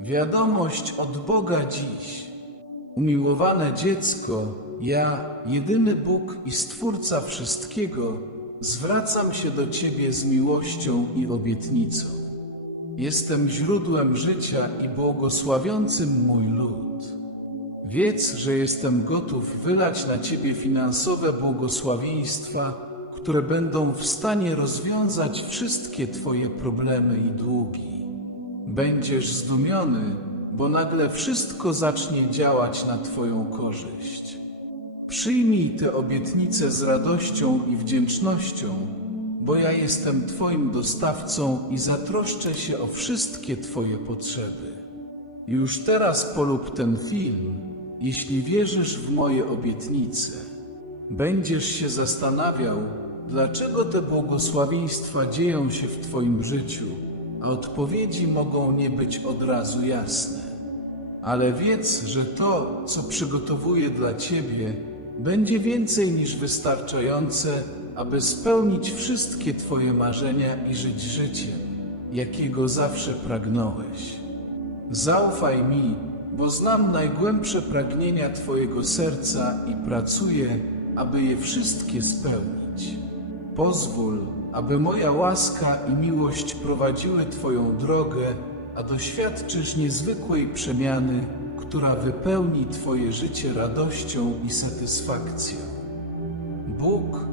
Wiadomość od Boga dziś. Umiłowane dziecko, ja, jedyny Bóg i Stwórca wszystkiego, zwracam się do Ciebie z miłością i obietnicą. Jestem źródłem życia i błogosławiącym mój lud. Wiedz, że jestem gotów wylać na Ciebie finansowe błogosławieństwa, które będą w stanie rozwiązać wszystkie Twoje problemy i długi. Będziesz zdumiony, bo nagle wszystko zacznie działać na Twoją korzyść. Przyjmij te obietnice z radością i wdzięcznością, bo ja jestem Twoim dostawcą i zatroszczę się o wszystkie Twoje potrzeby. Już teraz polub ten film, jeśli wierzysz w moje obietnice. Będziesz się zastanawiał, dlaczego te błogosławieństwa dzieją się w Twoim życiu, a odpowiedzi mogą nie być od razu jasne. Ale wiedz, że to, co przygotowuję dla Ciebie, będzie więcej niż wystarczające, aby spełnić wszystkie Twoje marzenia i żyć życiem, jakiego zawsze pragnąłeś. Zaufaj mi, bo znam najgłębsze pragnienia Twojego serca i pracuję, aby je wszystkie spełnić. Pozwól, aby moja łaska i miłość prowadziły Twoją drogę, a doświadczysz niezwykłej przemiany, która wypełni Twoje życie radością i satysfakcją. Bóg,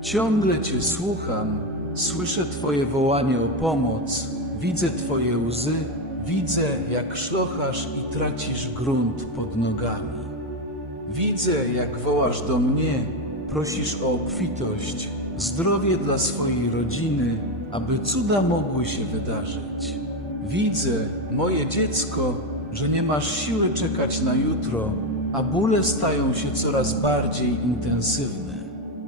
ciągle Cię słucham, słyszę Twoje wołanie o pomoc, widzę Twoje łzy, widzę, jak szlochasz i tracisz grunt pod nogami. Widzę, jak wołasz do mnie, prosisz o obfitość, zdrowie dla swojej rodziny, aby cuda mogły się wydarzyć. Widzę, moje dziecko, że nie masz siły czekać na jutro, a bóle stają się coraz bardziej intensywne.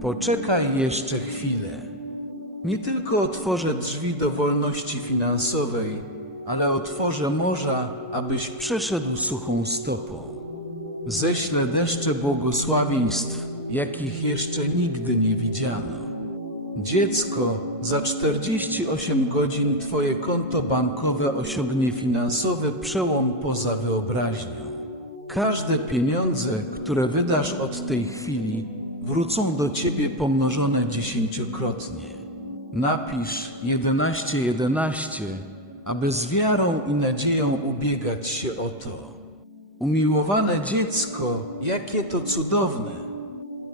Poczekaj jeszcze chwilę. Nie tylko otworzę drzwi do wolności finansowej, ale otworzę morza, abyś przeszedł suchą stopą. Ześlę deszcze błogosławieństw, jakich jeszcze nigdy nie widziano. Dziecko, za 48 godzin Twoje konto bankowe osiągnie finansowy przełom poza wyobraźnią. Każde pieniądze, które wydasz od tej chwili, wrócą do Ciebie pomnożone dziesięciokrotnie. Napisz 1111, aby z wiarą i nadzieją ubiegać się o to. Umiłowane dziecko, jakie to cudowne!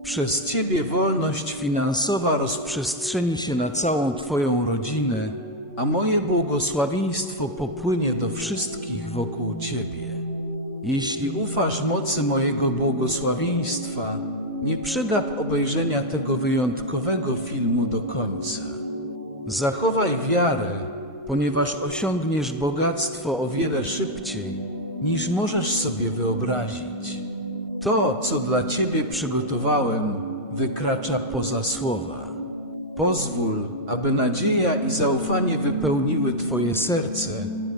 Przez Ciebie wolność finansowa rozprzestrzeni się na całą Twoją rodzinę, a moje błogosławieństwo popłynie do wszystkich wokół Ciebie. Jeśli ufasz mocy mojego błogosławieństwa, nie przegap obejrzenia tego wyjątkowego filmu do końca. Zachowaj wiarę, ponieważ osiągniesz bogactwo o wiele szybciej, niż możesz sobie wyobrazić. To, co dla Ciebie przygotowałem, wykracza poza słowa. Pozwól, aby nadzieja i zaufanie wypełniły Twoje serce,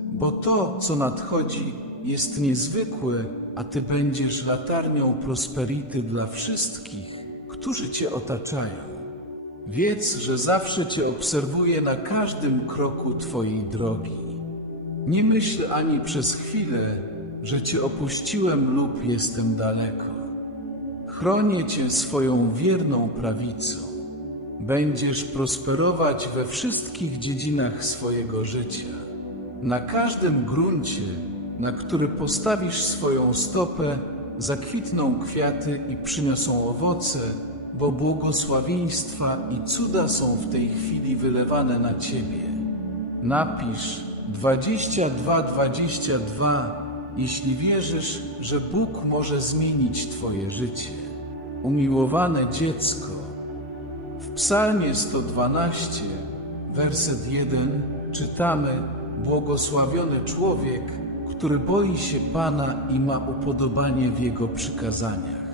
bo to, co nadchodzi, jest niezwykłe, a Ty będziesz latarnią prosperity dla wszystkich, którzy Cię otaczają. Wiedz, że zawsze Cię obserwuję na każdym kroku Twojej drogi. Nie myśl ani przez chwilę, że Cię opuściłem lub jestem daleko. Chronię Cię swoją wierną prawicą. Będziesz prosperować we wszystkich dziedzinach swojego życia. Na każdym gruncie, na który postawisz swoją stopę, zakwitną kwiaty i przyniosą owoce, bo błogosławieństwa i cuda są w tej chwili wylewane na Ciebie. Napisz 2222, jeśli wierzysz, że Bóg może zmienić Twoje życie. Umiłowane dziecko. W Psalmie 112, werset 1 czytamy: Błogosławiony człowiek, który boi się Pana i ma upodobanie w Jego przykazaniach.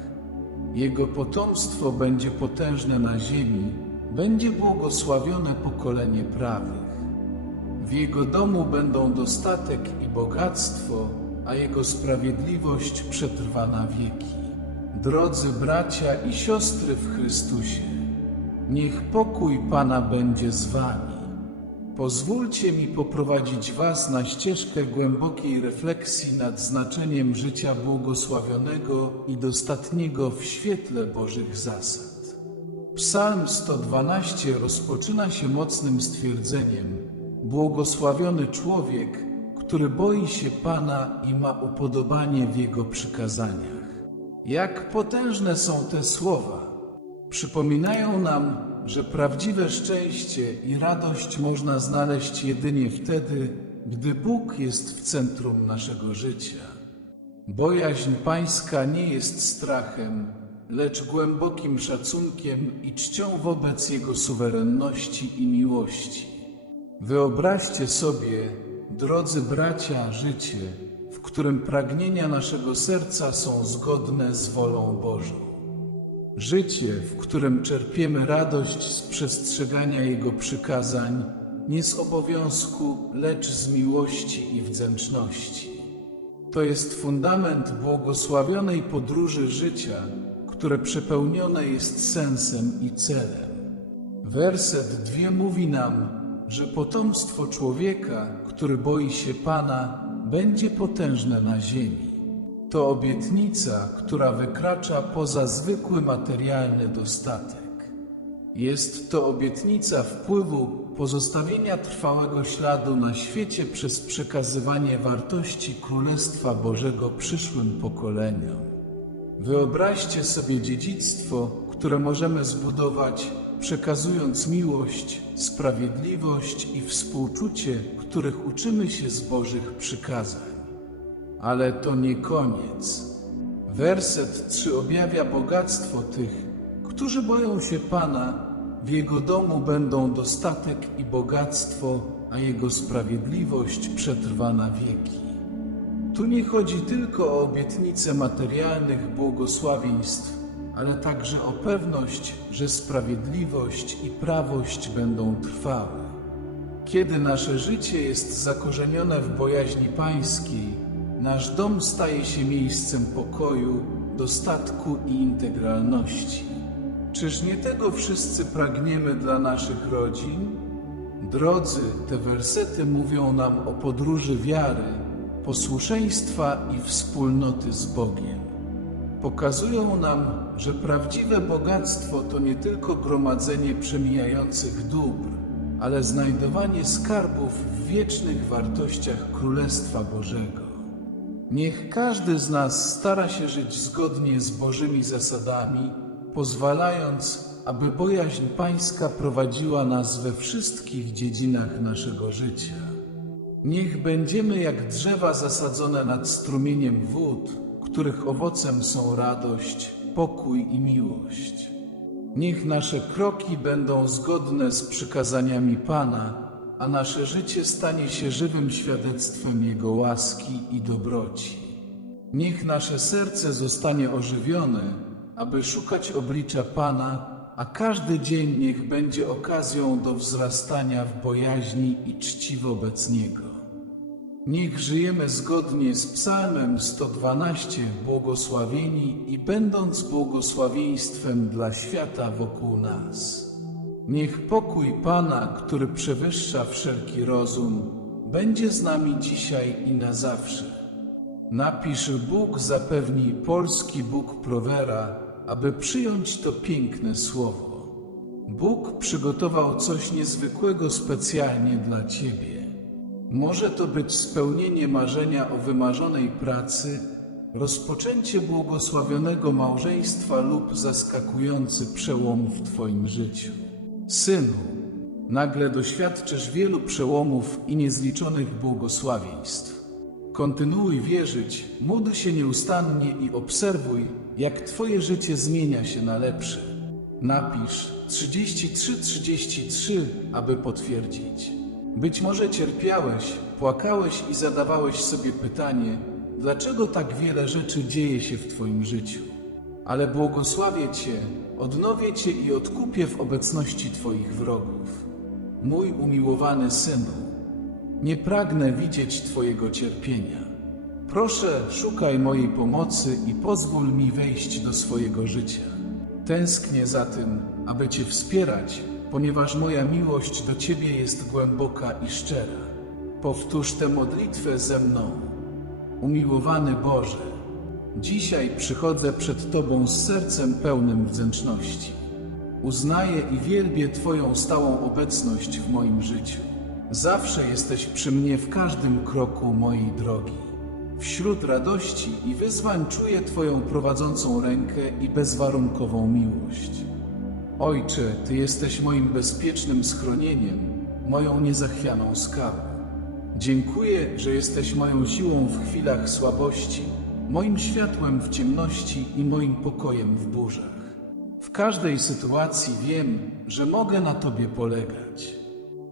Jego potomstwo będzie potężne na ziemi, będzie błogosławione pokolenie prawych. W jego domu będą dostatek i bogactwo, a jego sprawiedliwość przetrwa na wieki. Drodzy bracia i siostry w Chrystusie, niech pokój Pana będzie z wami. Pozwólcie mi poprowadzić Was na ścieżkę głębokiej refleksji nad znaczeniem życia błogosławionego i dostatniego w świetle Bożych zasad. Psalm 112 rozpoczyna się mocnym stwierdzeniem: Błogosławiony człowiek, który boi się Pana i ma upodobanie w Jego przykazaniach. Jak potężne są te słowa! Przypominają nam, że prawdziwe szczęście i radość można znaleźć jedynie wtedy, gdy Bóg jest w centrum naszego życia. Bojaźń Pańska nie jest strachem, lecz głębokim szacunkiem i czcią wobec Jego suwerenności i miłości. Wyobraźcie sobie, drodzy bracia, życie, w którym pragnienia naszego serca są zgodne z wolą Bożą. Życie, w którym czerpiemy radość z przestrzegania Jego przykazań, nie z obowiązku, lecz z miłości i wdzięczności. To jest fundament błogosławionej podróży życia, które przepełnione jest sensem i celem. Werset dwie mówi nam, że potomstwo człowieka, który boi się Pana, będzie potężne na ziemi. To obietnica, która wykracza poza zwykły materialny dostatek. Jest to obietnica wpływu pozostawienia trwałego śladu na świecie przez przekazywanie wartości Królestwa Bożego przyszłym pokoleniom. Wyobraźcie sobie dziedzictwo, które możemy zbudować, przekazując miłość, sprawiedliwość i współczucie, których uczymy się z Bożych przykazań. Ale to nie koniec. Werset 3 objawia bogactwo tych, którzy boją się Pana. W Jego domu będą dostatek i bogactwo, a Jego sprawiedliwość przetrwa na wieki. Tu nie chodzi tylko o obietnice materialnych błogosławieństw, ale także o pewność, że sprawiedliwość i prawość będą trwałe. Kiedy nasze życie jest zakorzenione w bojaźni Pańskiej, nasz dom staje się miejscem pokoju, dostatku i integralności. Czyż nie tego wszyscy pragniemy dla naszych rodzin? Drodzy, te wersety mówią nam o podróży wiary, posłuszeństwa i wspólnoty z Bogiem. Pokazują nam, że prawdziwe bogactwo to nie tylko gromadzenie przemijających dóbr, ale znajdowanie skarbów w wiecznych wartościach Królestwa Bożego. Niech każdy z nas stara się żyć zgodnie z Bożymi zasadami, pozwalając, aby bojaźń Pańska prowadziła nas we wszystkich dziedzinach naszego życia. Niech będziemy jak drzewa zasadzone nad strumieniem wód, których owocem są radość, pokój i miłość. Niech nasze kroki będą zgodne z przykazaniami Pana, a nasze życie stanie się żywym świadectwem Jego łaski i dobroci. Niech nasze serce zostanie ożywione, aby szukać oblicza Pana, a każdy dzień niech będzie okazją do wzrastania w bojaźni i czci wobec Niego. Niech żyjemy zgodnie z Psalmem 112, błogosławieni i będąc błogosławieństwem dla świata wokół nas. Niech pokój Pana, który przewyższa wszelki rozum, będzie z nami dzisiaj i na zawsze. Napisz Bóg zapewni polski Bóg Prowera, aby przyjąć to piękne słowo. Bóg przygotował coś niezwykłego specjalnie dla Ciebie. Może to być spełnienie marzenia o wymarzonej pracy, rozpoczęcie błogosławionego małżeństwa lub zaskakujący przełom w Twoim życiu. Synu, nagle doświadczysz wielu przełomów i niezliczonych błogosławieństw. Kontynuuj wierzyć, módl się nieustannie i obserwuj, jak Twoje życie zmienia się na lepsze. Napisz 3333, aby potwierdzić. Być może cierpiałeś, płakałeś i zadawałeś sobie pytanie, dlaczego tak wiele rzeczy dzieje się w Twoim życiu. Ale błogosławię Cię, odnowię Cię i odkupię w obecności Twoich wrogów. Mój umiłowany synu, nie pragnę widzieć Twojego cierpienia. Proszę, szukaj mojej pomocy i pozwól mi wejść do swojego życia. Tęsknię za tym, aby Cię wspierać, ponieważ moja miłość do Ciebie jest głęboka i szczera. Powtórz tę modlitwę ze mną. Umiłowany Boże, dzisiaj przychodzę przed Tobą z sercem pełnym wdzięczności. Uznaję i wielbię Twoją stałą obecność w moim życiu. Zawsze jesteś przy mnie w każdym kroku mojej drogi. Wśród radości i wyzwań czuję Twoją prowadzącą rękę i bezwarunkową miłość. Ojcze, Ty jesteś moim bezpiecznym schronieniem, moją niezachwianą skałą. Dziękuję, że jesteś moją siłą w chwilach słabości, moim światłem w ciemności i moim pokojem w burzach. W każdej sytuacji wiem, że mogę na Tobie polegać.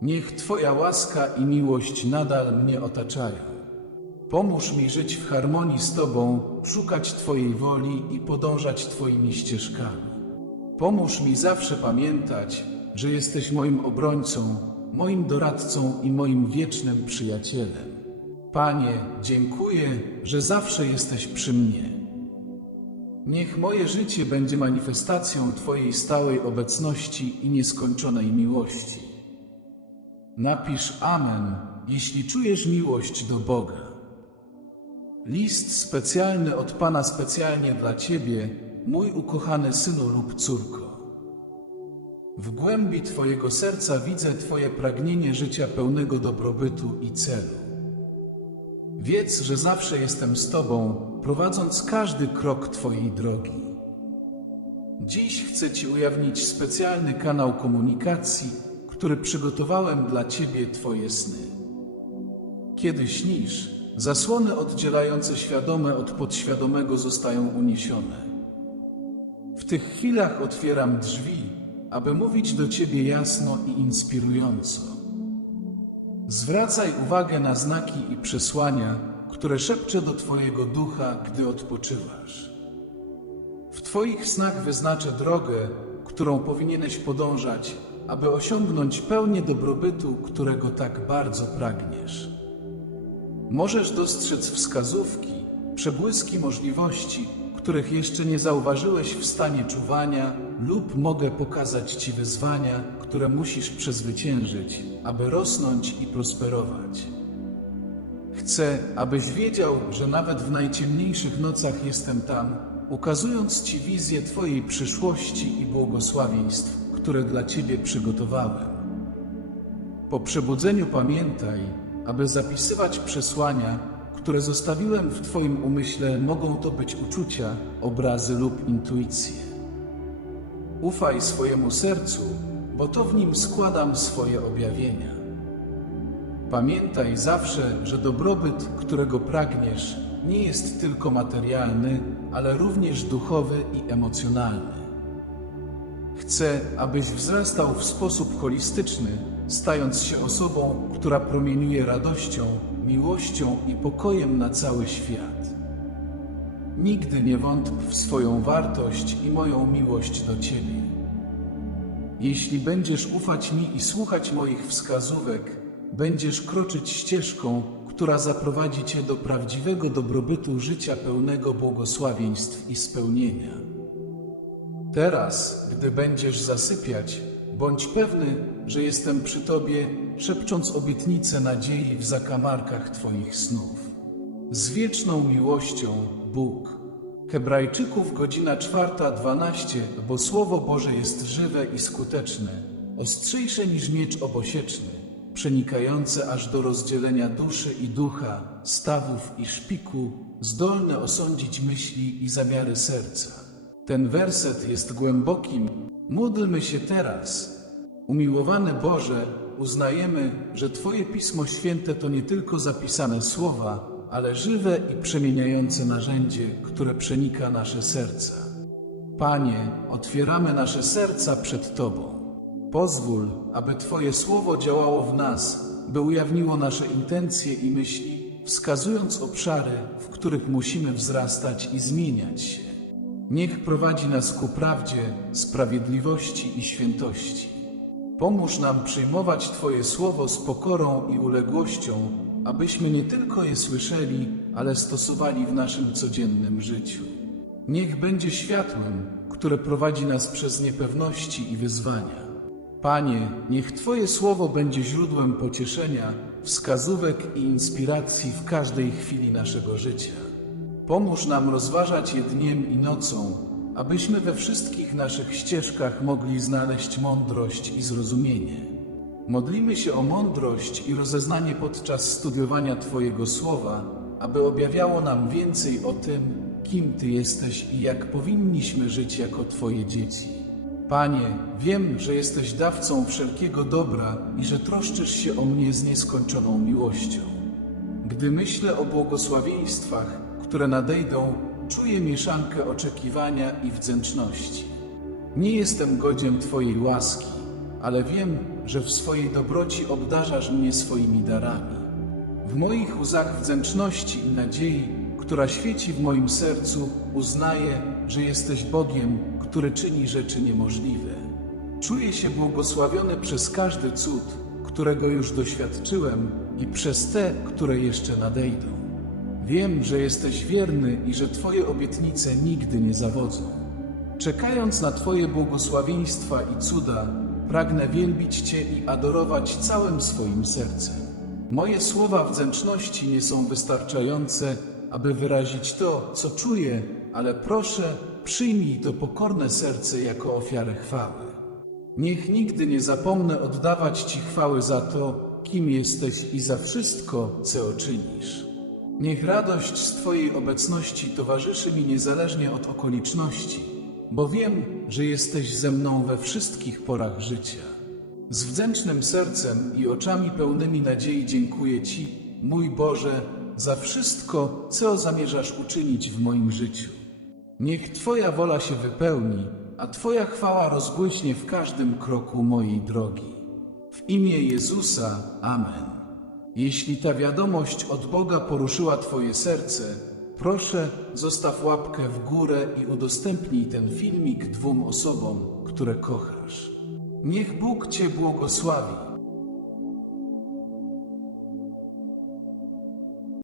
Niech Twoja łaska i miłość nadal mnie otaczają. Pomóż mi żyć w harmonii z Tobą, szukać Twojej woli i podążać Twoimi ścieżkami. Pomóż mi zawsze pamiętać, że jesteś moim obrońcą, moim doradcą i moim wiecznym przyjacielem. Panie, dziękuję, że zawsze jesteś przy mnie. Niech moje życie będzie manifestacją Twojej stałej obecności i nieskończonej miłości. Napisz Amen, jeśli czujesz miłość do Boga. List specjalny od Pana specjalnie dla Ciebie, mój ukochany synu lub córko. W głębi Twojego serca widzę Twoje pragnienie życia pełnego dobrobytu i celu. Wiedz, że zawsze jestem z Tobą, prowadząc każdy krok Twojej drogi. Dziś chcę Ci ujawnić specjalny kanał komunikacji, który przygotowałem dla Ciebie Twoje sny. Kiedy śnisz, zasłony oddzielające świadome od podświadomego zostają uniesione. W tych chwilach otwieram drzwi, aby mówić do Ciebie jasno i inspirująco. Zwracaj uwagę na znaki i przesłania, które szepczę do Twojego ducha, gdy odpoczywasz. W Twoich snach wyznaczę drogę, którą powinieneś podążać, aby osiągnąć pełnię dobrobytu, którego tak bardzo pragniesz. Możesz dostrzec wskazówki, przebłyski możliwości, których jeszcze nie zauważyłeś w stanie czuwania, lub mogę pokazać Ci wyzwania, które musisz przezwyciężyć, aby rosnąć i prosperować. Chcę, abyś wiedział, że nawet w najciemniejszych nocach jestem tam, ukazując Ci wizję Twojej przyszłości i błogosławieństw, które dla Ciebie przygotowałem. Po przebudzeniu pamiętaj, aby zapisywać przesłania, które zostawiłem w Twoim umyśle, mogą to być uczucia, obrazy lub intuicje. Ufaj swojemu sercu, bo to w nim składam swoje objawienia. Pamiętaj zawsze, że dobrobyt, którego pragniesz, nie jest tylko materialny, ale również duchowy i emocjonalny. Chcę, abyś wzrastał w sposób holistyczny, stając się osobą, która promieniuje radością, miłością i pokojem na cały świat. Nigdy nie wątp w swoją wartość i moją miłość do Ciebie. Jeśli będziesz ufać mi i słuchać moich wskazówek, będziesz kroczyć ścieżką, która zaprowadzi Cię do prawdziwego dobrobytu życia pełnego błogosławieństw i spełnienia. Teraz, gdy będziesz zasypiać, bądź pewny, że jestem przy Tobie, szepcząc obietnice nadziei w zakamarkach Twoich snów. Z wieczną miłością, Bóg. Hebrajczyków godzina czwarta dwanaście, bo Słowo Boże jest żywe i skuteczne, ostrzejsze niż miecz obosieczny, przenikające aż do rozdzielenia duszy i ducha, stawów i szpiku, zdolne osądzić myśli i zamiary serca. Ten werset jest głębokim. Módlmy się teraz. Umiłowany Boże, uznajemy, że Twoje Pismo Święte to nie tylko zapisane słowa, ale żywe i przemieniające narzędzie, które przenika nasze serca. Panie, otwieramy nasze serca przed Tobą. Pozwól, aby Twoje słowo działało w nas, by ujawniło nasze intencje i myśli, wskazując obszary, w których musimy wzrastać i zmieniać się. Niech prowadzi nas ku prawdzie, sprawiedliwości i świętości. Pomóż nam przyjmować Twoje słowo z pokorą i uległością, abyśmy nie tylko je słyszeli, ale stosowali w naszym codziennym życiu. Niech będzie światłem, które prowadzi nas przez niepewności i wyzwania. Panie, niech Twoje słowo będzie źródłem pocieszenia, wskazówek i inspiracji w każdej chwili naszego życia. Pomóż nam rozważać je dniem i nocą, abyśmy we wszystkich naszych ścieżkach mogli znaleźć mądrość i zrozumienie. Modlimy się o mądrość i rozeznanie podczas studiowania Twojego słowa, aby objawiało nam więcej o tym, kim Ty jesteś i jak powinniśmy żyć jako Twoje dzieci. Panie, wiem, że jesteś dawcą wszelkiego dobra i że troszczysz się o mnie z nieskończoną miłością. Gdy myślę o błogosławieństwach, które nadejdą, czuję mieszankę oczekiwania i wdzięczności. Nie jestem godzien Twojej łaski, ale wiem, że w swojej dobroci obdarzasz mnie swoimi darami. W moich łzach wdzięczności i nadziei, która świeci w moim sercu, uznaję, że jesteś Bogiem, który czyni rzeczy niemożliwe. Czuję się błogosławiony przez każdy cud, którego już doświadczyłem i przez te, które jeszcze nadejdą. Wiem, że jesteś wierny i że Twoje obietnice nigdy nie zawodzą. Czekając na Twoje błogosławieństwa i cuda, pragnę wielbić Cię i adorować całym swoim sercem. Moje słowa wdzięczności nie są wystarczające, aby wyrazić to, co czuję, ale proszę, przyjmij to pokorne serce jako ofiarę chwały. Niech nigdy nie zapomnę oddawać Ci chwały za to, kim jesteś i za wszystko, co czynisz. Niech radość z Twojej obecności towarzyszy mi niezależnie od okoliczności, bo wiem, że jesteś ze mną we wszystkich porach życia. Z wdzięcznym sercem i oczami pełnymi nadziei dziękuję Ci, mój Boże, za wszystko, co zamierzasz uczynić w moim życiu. Niech Twoja wola się wypełni, a Twoja chwała rozbłyśnie w każdym kroku mojej drogi. W imię Jezusa, Amen. Jeśli ta wiadomość od Boga poruszyła Twoje serce, proszę zostaw łapkę w górę i udostępnij ten filmik dwóm osobom, które kochasz. Niech Bóg Cię błogosławi.